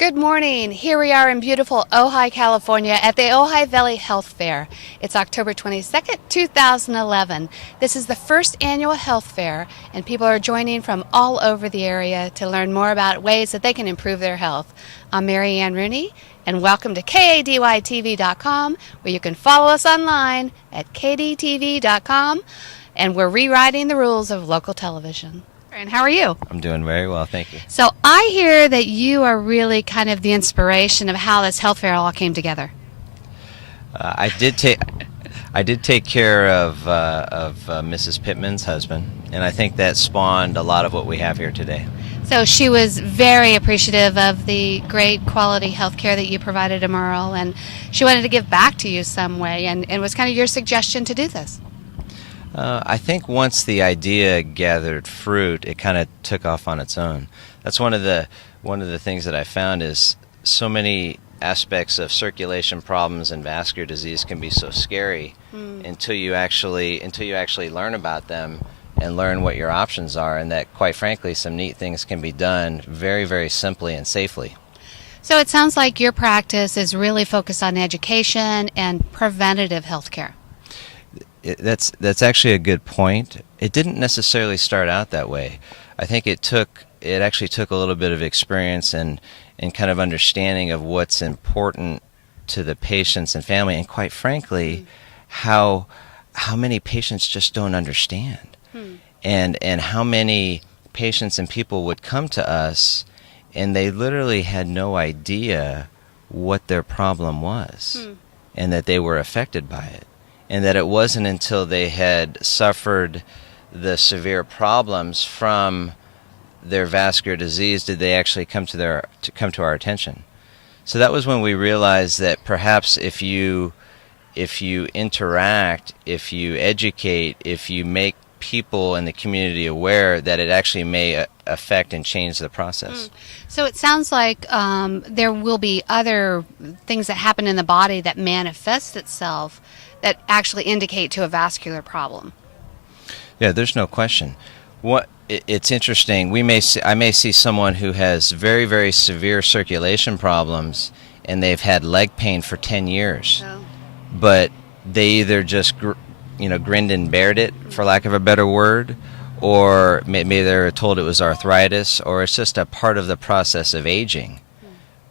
Good morning. Here we are in beautiful Ojai, California at the Ojai Valley Heath Fair. It's October 22nd, 2011. This is the first annual health fair, and people are joining from all over the area to learn more about ways that they can improve their health. I'm Mary Ann Rooney, and welcome to KADYTV.com, where you can follow us online at KDTV.com, and we're rewriting the rules of local television. And how are you? I'm doing very well, thank you. So I hear that you are really kind of the inspiration of how this health fair all came together. I did take care of Mrs. Pittman's husband, and I think that spawned a lot of what we have here today. So she was very appreciative of the great quality health care that you provided to Merle, and she wanted to give back to you some way, and it was kind of your suggestion to do this. I think once the idea gathered fruit, it kind of took off on its own. That's one of the things that I found is so many aspects of circulation problems and vascular disease can be so scary until you actually learn about them and learn what your options are, and that quite frankly some neat things can be done very, very simply and safely. So it sounds like your practice is really focused on education and preventative health care. That's actually a good point. It didn't necessarily start out that way. I think it actually took a little bit of experience and kind of understanding of what's important to the patients and family, and quite frankly, how many patients just don't understand, and how many patients and people would come to us and they literally had no idea what their problem was, and that they were affected by it. And that it wasn't until they had suffered the severe problems from their vascular disease did they actually come to our attention. So that was when we realized that perhaps if you interact, if you educate, if you make people in the community aware, that it actually may affect and change the process. So it sounds like there will be other things that happen in the body that manifest itself that actually indicate to a vascular problem. Yeah, there's no question. It's interesting. I may see someone who has very, very severe circulation problems, and they've had leg pain for 10 years, but they either just grinned and bared it, for lack of a better word, or maybe they're told it was arthritis, or it's just a part of the process of aging.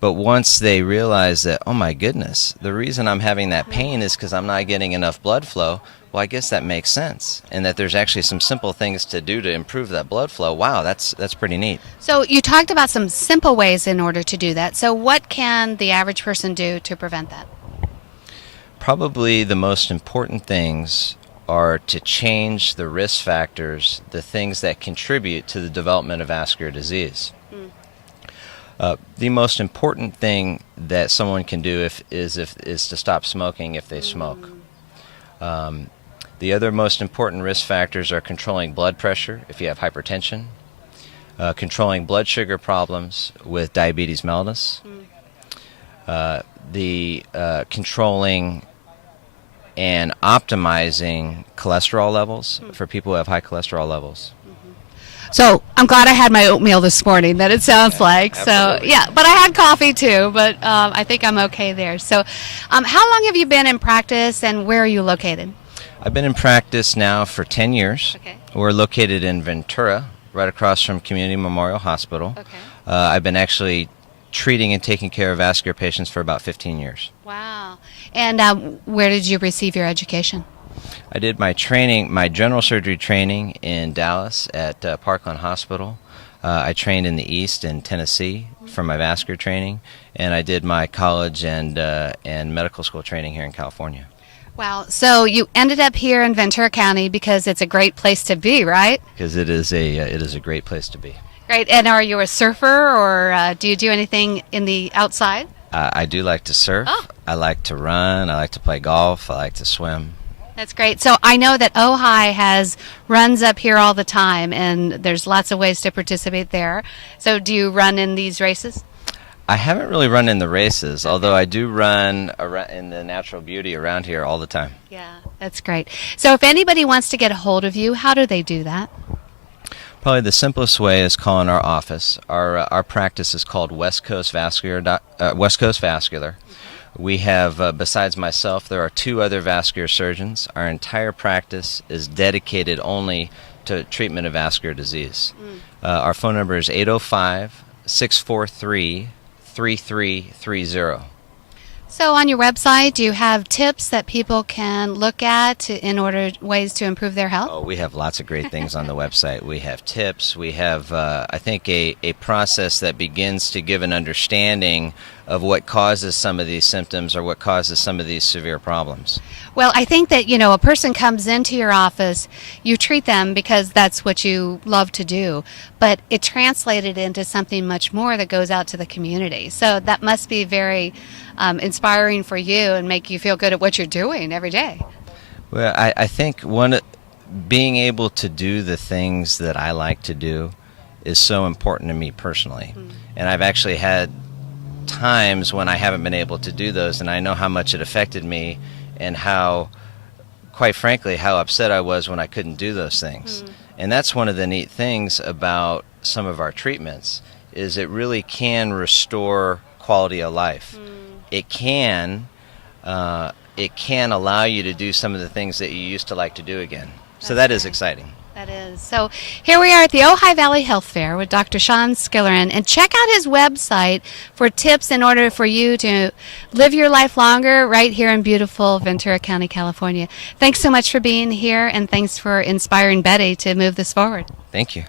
But once they realize that, oh my goodness, the reason I'm having that pain is because I'm not getting enough blood flow, well, I guess that makes sense. And that there's actually some simple things to do to improve that blood flow. Wow, that's pretty neat. So you talked about some simple ways in order to do that. So what can the average person do to prevent that? Probably the most important things are to change the risk factors, the things that contribute to the development of vascular disease. The most important thing that someone can do is to stop smoking if they smoke. The other most important risk factors are controlling blood pressure if you have hypertension, controlling blood sugar problems with diabetes mellitus, controlling and optimizing cholesterol levels for people who have high cholesterol levels. So I'm glad I had my oatmeal this morning, that it sounds like. Absolutely. So, yeah, but I had coffee too, but I think I'm okay there. So how long have you been in practice, and where are you located? I've been in practice now for 10 years. Okay. We're located in Ventura, right across from Community Memorial Hospital. Okay. I've been actually treating and taking care of vascular patients for about 15 years. Wow. And where did you receive your education? I did my general surgery training in Dallas at Parkland Hospital. I trained in the East in Tennessee for my vascular training, and I did my college and medical school training here in California. Wow. So you ended up here in Ventura County because it's a great place to be, right? Because it is a great place to be. Great. And are you a surfer, or do you do anything in the outside? I do like to surf. Oh. I like to run. I like to play golf. I like to swim. That's great. So I know that Ojai has runs up here all the time, and there's lots of ways to participate there. So do you run in these races? I haven't really run in the races, although I do run in the natural beauty around here all the time. Yeah, that's great. So if anybody wants to get a hold of you, how do they do that? Probably the simplest way is calling our office. Our practice is called West Coast Vascular. West Coast Vascular. We have, besides myself, there are 2 other vascular surgeons. Our entire practice is dedicated only to treatment of vascular disease. Our phone number is 805-643-3330. So on your website, do you have tips that people can look at ways to improve their health? Oh, we have lots of great things on the website. We have tips. We have, I think, a process that begins to give an understanding of what causes some of these symptoms or what causes some of these severe problems. Well, I think that, a person comes into your office, you treat them because that's what you love to do, but it translated into something much more that goes out to the community. So that must be very inspiring for you and make you feel good at what you're doing every day. Well, I think being able to do the things that I like to do is so important to me personally. And I've actually had times when I haven't been able to do those, and I know how much it affected me and how, quite frankly, how upset I was when I couldn't do those things. And that's one of the neat things about some of our treatments is it really can restore quality of life. It can allow you to do some of the things that you used to like to do again. So that is exciting. That is. So here we are at the Ojai Valley Health Fair with Dr. Shaun Skillern, and check out his website for tips in order for you to live your life longer right here in beautiful Ventura County, California. Thanks so much for being here, and thanks for inspiring Betty to move this forward. Thank you.